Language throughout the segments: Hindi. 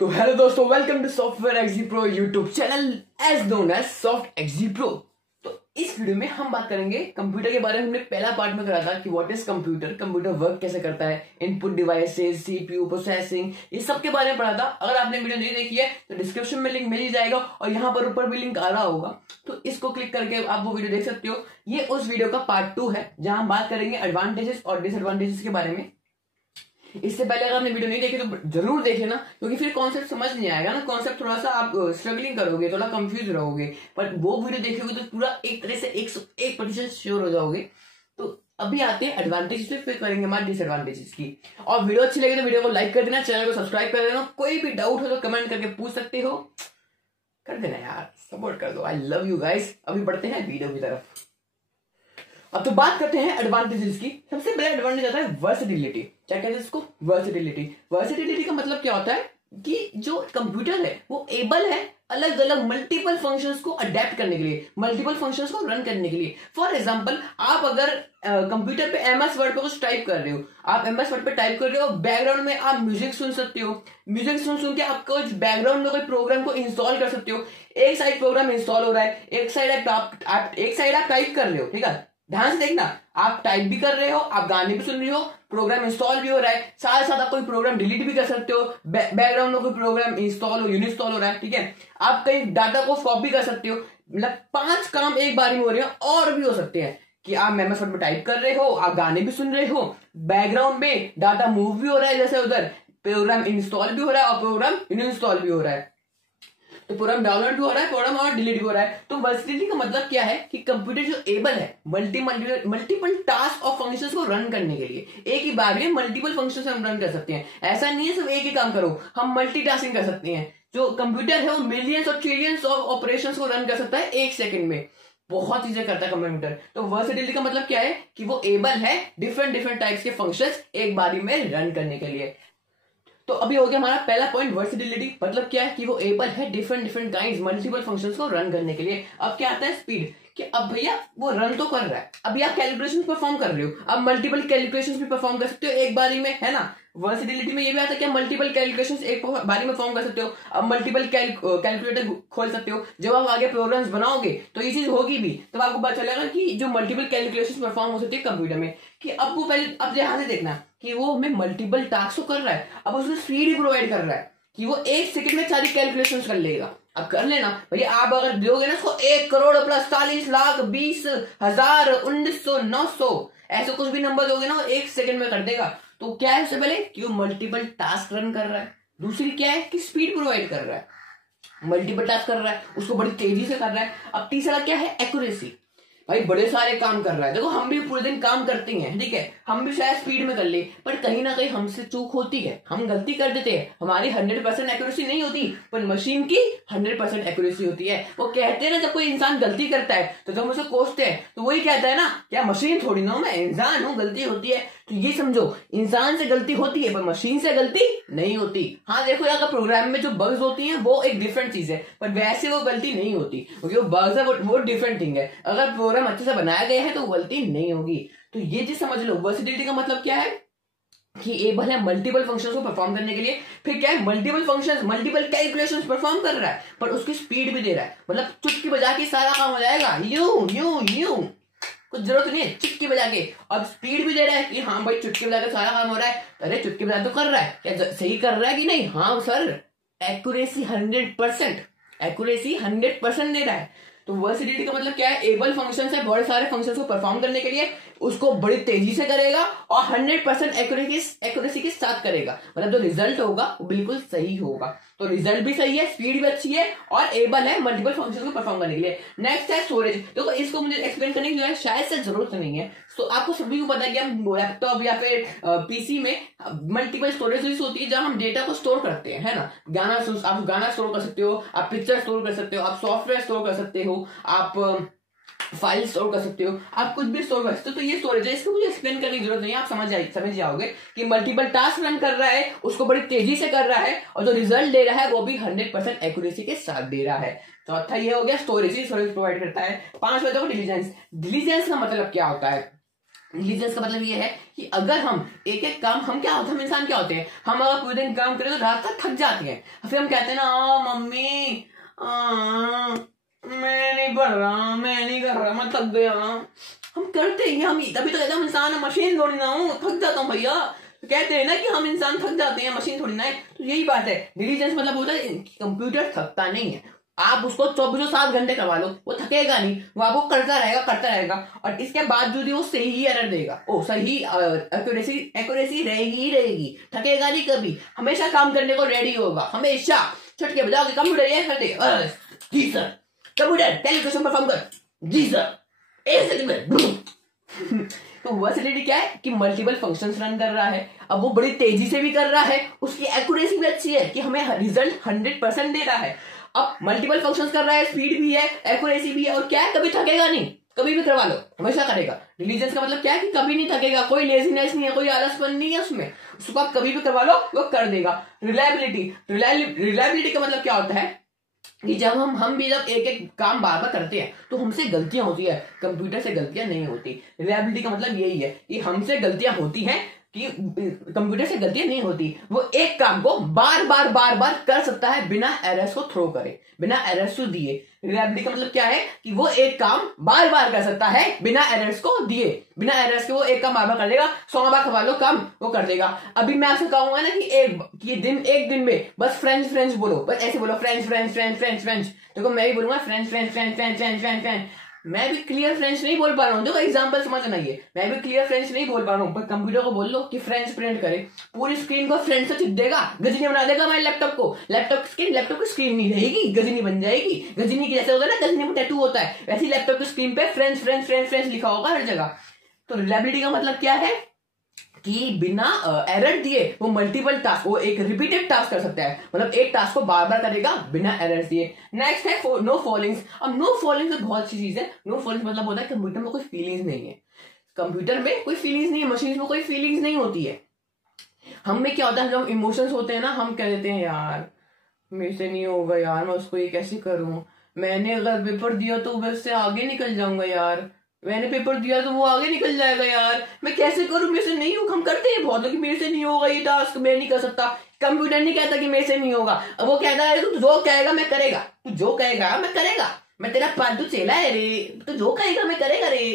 तो हेलो दोस्तों, welcome to software exy pro YouTube channel as known as soft exy pro. तो इस वीडियो में हम बात करेंगे कंप्यूटर के बारे में। हमने पहला पार्ट में करा था कि what is computer, computer work कैसे करता है, इनपुट डिवाइसेस, सीपीयू, प्रोसेसिंग, ये सब के बारे में पढ़ा था। अगर आपने वीडियो नहीं देखी है तो डिस्क्रिप्शन में लिंक मिल ही जाएगा और यहाँ पर ऊपर भी लिंक आ रहा होगा, तो इसको क्लिक करके आप वो वीडियो देख सकते हो। ये उस वीडियो का पार्ट 2 है जहां हम बात करेंगे एडवांटेजेस और डिसएडवांटेजेस के बारे में। इससे पहले अगर आपने वीडियो नहीं देखी तो जरूर देखे ना, क्योंकि फिर कॉन्सेप्ट समझ नहीं आएगा ना। कॉन्सेप्ट थोड़ा सा आप स्ट्रगलिंग करोगे, थोड़ा कंफ्यूज रहोगे, पर वो वीडियो देखोगे तो पूरा एक तरह से 101% श्योर हो जाओगे। तो अभी आते हैं एडवांटेज पे, फिर करेंगे हमारे डिसएडवांटेजेस की। और वीडियो अच्छी लगी तो वीडियो को लाइक कर देना, चैनल को सब्सक्राइब कर देना। कोई भी डाउट हो तो कमेंट करके पूछ सकते हो, कर देना यार, सपोर्ट कर दो। I love you guys. अभी बढ़ते हैं वीडियो की तरफ। अब तो बात करते हैं एडवांटेजेस की। सबसे पहला एडवांटेज आता है वर्सेटिलिटी। क्या कहते हैं इसको? वर्सेटिलिटी। वर्सेटिलिटी का मतलब क्या होता है कि जो कंप्यूटर है वो एबल है अलग अलग मल्टीपल फंक्शंस को अडेप्ट करने के लिए, मल्टीपल फंक्शंस को रन करने के लिए। फॉर एग्जांपल, आप अगर कंप्यूटर पे एमएस वर्ड पे कुछ टाइप कर रहे हो, आप एमएस वर्ड पे टाइप कर रहे हो, बैकग्राउंड में आप म्यूजिक सुन सकते हो। म्यूजिक सुन के आप कुछ बैकग्राउंड में कोई प्रोग्राम को इंस्टॉल कर सकते हो। एक साइड प्रोग्राम इंस्टॉल हो रहा है, एक साइड आप टाइप कर रहे हो। ठीक है, ध्यान से देखना, आप टाइप भी कर रहे हो, आप गाने भी सुन रहे हो, प्रोग्राम इंस्टॉल भी हो रहा है, साथ साथ आप कोई प्रोग्राम डिलीट भी कर सकते हो। बैकग्राउंड में कोई प्रोग्राम इंस्टॉल हो, यूनिस्टॉल हो रहा है, ठीक है, आप कहीं डाटा को कॉपी कर सकते हो। मतलब 5 काम एक बार में हो रहे हैं। और भी हो सकते हैं कि आप एमएस वर्ड में टाइप कर रहे हो, आप गाने भी सुन रहे हो, बैकग्राउंड में डाटा मूव भी हो रहा है, जैसे उधर प्रोग्राम इंस्टॉल भी हो रहा है और प्रोग्राम यूनिस्टॉल भी हो रहा है। तो प्रोग्राम डाउनलोड भी हो रहा है, प्रोग्राम और डिलीट भी हो रहा है। तो वर्सेटिलिटी का मतलब क्या है कि कंप्यूटर जो एबल है मल्टीपल टास्क और फंक्शंस को रन करने के लिए, एक ही बार में मल्टीपल फंक्शंस हम रन कर सकते हैं। ऐसा नहीं है सिर्फ एक ही काम करो, हम मल्टीटास्किंग कर सकते हैं। जो कंप्यूटर है वो मिलियंस और ट्रिलियंस ऑफ ऑपरेशंस को रन कर सकता है 1 सेकंड में। बहुत चीजें करता है कंप्यूटर। तो वर्सेटिलिटी का मतलब क्या है कि वो एबल है डिफरेंट टाइप्स के फंक्शंस एक बारी में रन करने के लिए। तो अभी हो गया हमारा पहला पॉइंट, वर्सेटिलिटी। मतलब क्या है कि वो एबल है डिफरेंट काइंड्स मल्टीपल फंक्शंस को रन करने के लिए। अब क्या आता है? स्पीड। कि अब भैया वो रन तो कर रहा है, अभी आप कैलकुलेशन परफॉर्म कर रहे हो, अब मल्टीपल कैलकुलेशंस भी परफॉर्म कर सकते हो एक बारी में, है ना। वर्सेटिलिटी में ये भी आता है कि मल्टीपल कैलकुलेशंस एक बारी में परफॉर्म कर सकते हो। अब मल्टीपल कैलकुलेटर खोल सकते हो। जब आप आगे प्रोग्राम्स बनाओगे तो ये चीज होगी भी, तब आपको पता चलेगा कि जो मल्टीपल कैलकुलेशंस परफॉर्म हो सकती है कंप्यूटर में, कि अब वो पहले अब ध्यान से देखना कि वो हमें मल्टीपल टास्क तो कर रहा है, अब उसमें स्पीड भी प्रोवाइड कर रहा है कि वो 1 सेकंड में सारी कैलकुलेशन कर लेगा। अब कर लेना भैया, आप अगर दोगे ना उसको 1 करोड़ प्लस 40 लाख 20,000 1900 900 ऐसे कुछ भी नंबर दोगे ना, वो 1 सेकंड में कर देगा। तो क्या है? सबसे पहले कि वो मल्टीपल टास्क रन कर रहा है। दूसरी क्या है कि स्पीड प्रोवाइड कर रहा है, मल्टीपल टास्क कर रहा है, उसको बड़ी तेजी से कर रहा है। अब तीसरा क्या है? एक्यूरेसी। भाई बड़े सारे काम कर रहा है, देखो हम भी पूरे दिन काम करते हैं, ठीक है, हम भी शायद स्पीड में कर ले, पर कहीं ना कहीं हमसे चूक होती है, हम गलती कर देते हैं, हमारी 100% एक्यूरेसी नहीं होती, पर मशीन की 100% एक्यूरेसी होती है। वो कहते हैं ना, जब कोई इंसान गलती करता है तो जब उसे कोसते हैं तो वही कहता है ना, क्या मशीन थोड़ी ना हूं मैं, इंसान हूं, गलती होती है। तो ये समझो, इंसान से गलती होती है पर मशीन से गलती नहीं होती। हाँ देखो, अगर प्रोग्राम में जो बग्स होती हैं वो एक डिफरेंट चीज है, पर वैसे वो गलती नहीं होती, क्योंकि वो बग्स है, वो डिफरेंट थिंग है। अगर प्रोग्राम अच्छे से बनाया गया है तो गलती नहीं होगी। तो ये चीज समझ लो। वर्सेटिलिटी का मतलब क्या है कि एबल है मल्टीपल फंक्शंस को परफॉर्म करने के लिए। फिर क्या है? Multiple functions multiple calculations perform कर रहा है, पर उसकी स्पीड भी दे रहा है। मतलब चुटकी बजा के सारा काम हो जाएगा, यूं यूं यूं, कुछ जरूरत नहीं है, चुटकी बजा के। अब स्पीड भी दे रहा है कि हाँ भाई चुटकी बजा के सारा काम हो रहा है। अरे चुटकी बजा तो कर रहा है, क्या सही कर रहा है कि नहीं? हाँ सर, एक्यूरेसी 100%, एक्यूरेसी 100% दे रहा है। तो वर्सेटिलिटी का मतलब क्या है? एबल फंक्शन है बड़े सारे फंक्शंस को परफॉर्म करने के लिए, उसको बड़ी तेजी से करेगा और 100% एक्यूरेसी के साथ करेगा। मतलब जो रिजल्ट होगा वो बिल्कुल सही होगा। तो रिजल्ट भी सही है, स्पीड भी अच्छी है और एबल है मल्टीपल फंक्शंस को परफॉर्म करने के लिए। नेक्स्ट है स्टोरेज। देखो इसको मुझे एक्सप्लेन करने की जो है शायद से जरूरत नहीं है। तो आपको सभी को पता है कि हम लैपटॉप या फिर पीसी में मल्टीपल स्टोरेज होती है जहां हम डेटा को स्टोर करते हैं, है ना। आप गाना स्टोर कर सकते हो, आप पिक्चर स्टोर कर सकते हो, आप सॉफ्टवेयर स्टोर कर सकते हो, आप फाइल स्टोर कर सकते हो, आप कुछ भी स्टोर कर सकते हो। तो ये स्टोरेज है, इसको मुझे एक्सप्लेन करने की जरूरत नहीं है, आप समझ जाओगे कि मल्टीपल टास्क रन कर रहा है, उसको बड़ी तेजी से कर रहा है और जो रिजल्ट दे रहा है वो भी 100% एक्यूरेसी के साथ दे रहा है। चौथा ये हो गया स्टोरेज प्रोवाइड करता है। 5वां देखो डिलीजेंस। डिलीजेंस का मतलब क्या होता है? इंटेलिजेंस का मतलब ये है कि अगर हम एक एक काम, हम क्या होते हैं, हम इंसान क्या होते हैं, हम अगर पूरे दिन काम करें तो रात तक थक जाते हैं, फिर हम कहते हैं ना मम्मी मैं नहीं पढ़ रहा, मैं नहीं कर रहा, मैं थक गया। हम करते ही, हम तभी तो कहते हैं हम इंसान है, मशीन थोड़ी ना हूँ, थक जाता हूँ भैया। तो कहते हैं ना कि हम इंसान थक जाते हैं, मशीन थोड़ी ना है। तो यही बात है, इंटेलिजेंस मतलब होता है कंप्यूटर थकता नहीं है। आप उसको 24/7 करवा लो, वो थकेगा नहीं, वो आपको करता रहेगा और इसके बावजूद भी वो सही ही एरर देगा, ओ सही एक्यूरेसी रहेगी ही रहेगी, थकेगा नहीं कभी, हमेशा काम करने को रेडी होगा, हमेशा। छटके बजाओगे कंप्यूटर ये कर दे, जी सर, कंप्यूटर कैलकुलेशन परफॉर्म कर, जी सर, एक सेकंड में। तो वर्सेटिलिटी क्या है कि मल्टीपल फंक्शंस रन कर रहा है, अब वो बड़ी तेजी से भी कर रहा है, उसकी एक्यूरेसी भी अच्छी है कि हमें रिजल्ट 100% दे रहा है। अब मल्टीपल फंक्शंस कर रहा है, स्पीड भी है, एक्यूरेसी भी है, और क्या है, कभी थकेगा नहीं, कभी भी करवा लो हमेशा करेगा। इंटेलिजेंस का मतलब क्या है कि कभी नहीं थकेगा, कोई लेजीनेस नहीं है, कोई आलसपन नहीं है उसमें, उसको आप कभी भी करवा लो वो कर देगा। रिलायबिलिटी का मतलब क्या होता है कि जब हम भी जब एक एक काम बार बार करते हैं तो हमसे गलतियां होती है, कंप्यूटर से गलतियां नहीं होती। रिलायबिलिटी का मतलब यही है कि हमसे गलतियां होती हैं कि कंप्यूटर से गलतियां नहीं होती, वो एक काम को बार बार कर सकता है बिना एरर्स को थ्रो करे, बिना एरर्स को दिए। रिलायबिलिटी का मतलब क्या है कि वो एक काम बार बार कर सकता है बिना एरर्स को दिए, बिना एरर्स के वो एक काम बार बार कर देगा, 100 बार करवा लो काम वो कर देगा। अभी मैं आपसे कहूंगा ना कि एक दिन में बस फ्रेंच बोलो, बस ऐसे बोलो फ्रेंच, देखो मैं भी बोलूंगा फ्रेंच, मैं भी क्लियर फ्रेंच नहीं बोल पा रहा हूँ, देखो एग्जांपल समझना, ये मैं भी क्लियर फ्रेंच नहीं बोल पा रहा हूँ, पर कंप्यूटर को बोल लो कि फ्रेंच प्रिंट करे, पूरी स्क्रीन को फ्रेंच से चिप देगा, गजनी बना देगा हमारे लैपटॉप को, लैपटॉप की स्क्रीन नहीं रहेगी, गजनी बन जाएगी। गजनी की जैसे होता है ना, गजनी में टैटू होता है, वैसे लैपटॉप की स्क्रीन पे फ्रेंच लिखा होगा हर जगह। तो रिलायबिलिटी का मतलब क्या है कि बिना एरर दिए वो मल्टीपल टास्क, वो एक रिपीटेड टास्क कर सकता है, मतलब एक टास्क को बार बार करेगा बिना एरर दिए। नेक्स्ट है नो फॉलिंग्स। अब नो फॉलिंग्स बहुत अच्छी चीज है। नो फॉलिंग्स मतलब होता है कंप्यूटर में कोई फीलिंग्स नहीं है, कंप्यूटर में कोई फीलिंग्स नहीं है, मशीन में कोई फीलिंग्स नहीं होती है। हम में क्या होता है, जब इमोशंस होते हैं ना, हम कह देते हैं यार मेरे से नहीं होगा यार, मैं उसको ये कैसे करूं, मैंने अगर पेपर दिया तो मैं उससे आगे निकल जाऊंगा यार, मैंने पेपर दिया तो वो आगे निकल जाएगा यार, मैं कैसे करूं, मेरे से नहीं होगा। हम करते हैं बहुत लोग, मेरे से नहीं होगा ये टास्क, मैं नहीं कर सकता। कंप्यूटर नहीं कहता कि मेरे से नहीं होगा, अब वो कहता है तू जो कहेगा मैं करेगा, तू जो कहेगा मैं करेगा, मैं तेरा पालतू चेला है रे, तू जो कहेगा मैं करेगा रे।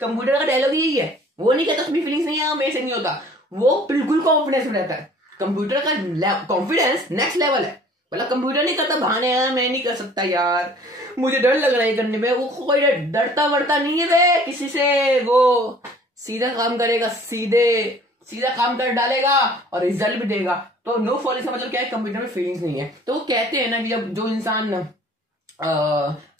कंप्यूटर का डायलॉग यही है, वो नहीं कहता उसमें फीलिंग्स नहीं है, मेरे से नहीं होता, वो बिल्कुल कॉन्फिडेंस में रहता है। कंप्यूटर का कॉन्फिडेंस नेक्स्ट लेवल है, मतलब कंप्यूटर नहीं करता बहाने यार मैं नहीं कर सकता यार, मुझे डर लग रहा है करने में, वो कोई डरता वरता नहीं है वे किसी से, वो सीधा काम करेगा, सीधा काम कर डालेगा और रिजल्ट भी देगा। तो नो फॉलिंग का मतलब क्या है, कंप्यूटर में फीलिंग्स नहीं है। तो वो कहते हैं ना कि जब जो इंसान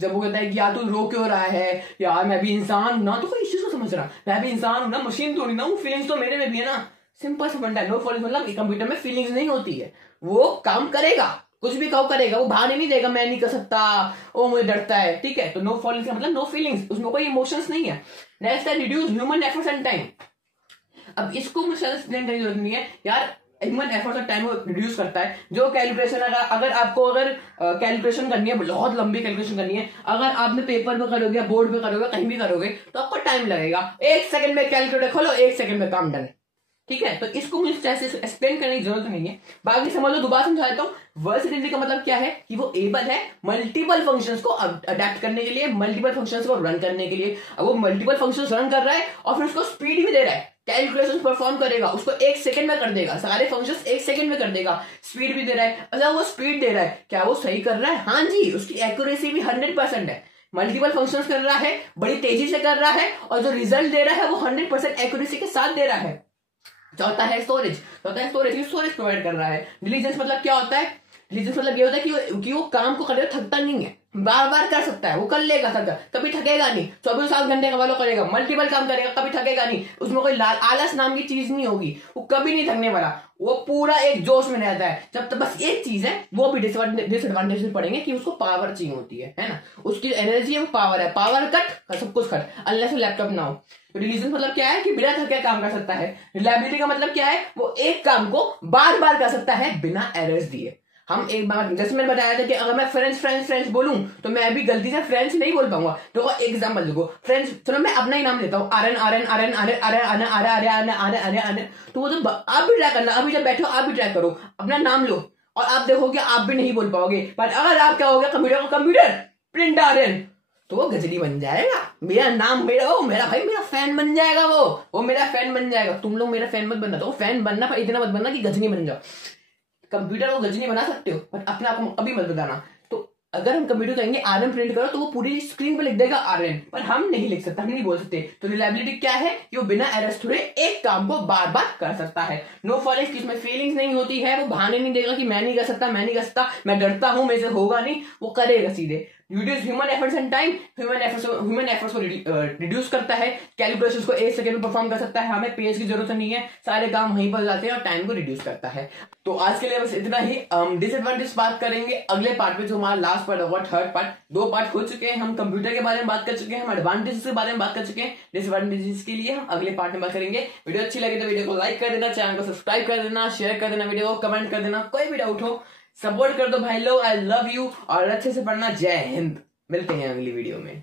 जब वो कहता है कि यार तू रो क्यों रहा है, यार मैं भी इंसान हूं ना, तो कोई इस चीज को समझ रहा, मैं भी इंसान हूं ना, मशीन थोड़ी ना हूं, फीलिंग्स तो मेरे में भी है ना। सिंपल सा फंडा है, नो फॉलिंग मतलब कंप्यूटर में फीलिंग्स नहीं होती है, वो काम करेगा, कुछ भी कहो करेगा, वो भाग नहीं देगा मैं नहीं कर सकता, वो मुझे डरता है, ठीक है। तो नो फॉलिंग्स का मतलब नो फीलिंग्स, उसमें कोई इमोशंस नहीं है। नेक्स्ट है reduce human efforts and time. अब इसको मुझे एक्सप्लेन करने की जरूरत नहीं है यार, ह्यूमन एफर्ट्स और टाइम को रिड्यूस करता है। जो कैलकुलेशन अगर आपको कैलकुलेशन करनी है, बहुत लंबी कैलकुलेशन करनी है, अगर आपने पेपर पे करोगे या बोर्ड पे करोगे, कहीं भी करोगे तो आपको टाइम लगेगा, 1 सेकंड में कैलकुलेटर खोलो, 1 सेकंड में काम डन, ठीक है। तो इसको मुझे एक्सप्लेन करने की जरूरत नहीं है, बाकी समझ लो, दोबारा समझा देता हूँ। वर्सेटिलिटी का मतलब क्या है कि वो एबल है मल्टीपल फंक्शंस को अडेप्ट करने के लिए, मल्टीपल फंक्शंस को रन करने के लिए। अब वो मल्टीपल फंक्शंस रन कर रहा है और फिर उसको स्पीड भी दे रहा है, कैलकुलेशन परफॉर्म करेगा, उसको 1 सेकंड में कर देगा, सारे फंक्शंस 1 सेकंड में कर देगा, स्पीड भी दे रहा है। अच्छा वो स्पीड दे रहा है, क्या वो सही कर रहा है? हाँ जी, उसकी एक्यूरेसी भी 100% है, मल्टीपल फंक्शंस कर रहा है, बड़ी तेजी से कर रहा है, और जो रिजल्ट दे रहा है वो 100% एक्यूरेसी के साथ दे रहा है। चौथा है स्टोरेज स्टोरेज प्रोवाइड कर रहा है। डिलीजेंस मतलब क्या होता है? डिलीजेंस मतलब ये होता है कि वो काम को करे थकता नहीं है, बार बार कर सकता है, वो कर लेगा, कभी थकेगा नहीं, 24/7 का वालों करेगा, मल्टीपल काम करेगा, कभी थकेगा नहीं, उसमें कोई आलस नाम की चीज नहीं होगी, वो कभी नहीं थकने वाला, वो पूरा एक जोश में रहता है। जब तक बस एक चीज है, वो भी डिसएडवांटेज पड़ेंगे कि उसको पावर चाहिए होती है ना, उसकी एनर्जी है, वो पावर है, पावर कट सब कुछ कट, अनलेस लैपटॉप ना हो। रिलीजन मतलब क्या है कि बिना थके काम कर सकता है। रिलायबिलिटी का मतलब क्या है, वो एक काम को बार बार कर सकता है बिना एरर्स दिए। हम एक बार जैसे मैंने बताया था कि अगर मैं फ्रेंड्स बोलूं तो मैं भी गलती से फ्रेंड्स नहीं बोल पाऊंगा। तो एग्जाम्पल देखो, फ्रेंड्स, चलो मैं अपना ही नाम लेता हूँ, आर्यन आर्यन आर्यन आर्यन आर्यन आर्यन आर्यन आर्यन आर्यन आर्यन आर्यन। तो वो तो आप भी ट्राई करना, अभी जब बैठो आप भी ट्राई करो, अपना नाम लो और आप देखोगे आप भी नहीं बोल पाओगे। पर अगर आप क्या होगा, कंप्यूटर प्रिंट आर्यन, तो वो गजनी बन जाएगा। मेरा नाम मेरा भाई मेरा फैन बन जाएगा, वो मेरा फैन बन जाएगा। तुम लोग मेरा फैन मत बनना, तो फैन बनना पर इतना मत बनना कि गजनी बन जाओ। कंप्यूटर को गजनी बना सकते हो बट अपने आप को कभी मत बताना। तो अगर हम कंप्यूटर कहेंगे आर्यन प्रिंट करो तो वो पूरी स्क्रीन पर लिख देगा आर्यन, पर हम नहीं लिख सकते, हम नहीं बोल सकते। तो रिलायबिलिटी क्या है, कि वो बिना एरर्स थोड़े एक काम को बार बार कर सकता है। नो फॉरेस्ट, इसमें फीलिंग्स नहीं होती है, वो बहाने नहीं देगा कि मैं नहीं कर सकता, मैं डरता हूं, मेरे से होगा नहीं, वो करेगा सीधे। Reduce human efforts and time, human efforts को रिड्यूस करता है, कैलकुलेशंस को 1 सेकंड में परफॉर्म कर सकता है, हमें पेज की जरूरत नहीं है, सारे काम वहीं पर जाते हैं और टाइम को रिड्यूस करता है। तो आज के लिए बस इतना ही। डिसएडवांटेज बात करेंगे अगले पार्ट में, जो हमारा लास्ट पार्ट होगा, थर्ड पार्ट। 2 पार्ट हो चुके हैं, हम कंप्यूटर के बारे में बात कर चुके हैं, हम एडवांटेजेस के बारे में बात कर चुके हैं, डिसएडवांटेजेस के लिए हम अगले पार्ट में बात करेंगे। वीडियो अच्छी लगे तो वीडियो को लाइक कर देना, चैनल को सब्सक्राइब कर देना, शेयर कर देना, वीडियो को कमेंट कर देना, कोई भी डाउट हो सपोर्ट कर दो भाई लोग। आई लव यू और अच्छे से पढ़ना। जय हिंद। मिलते हैं अगली वीडियो में।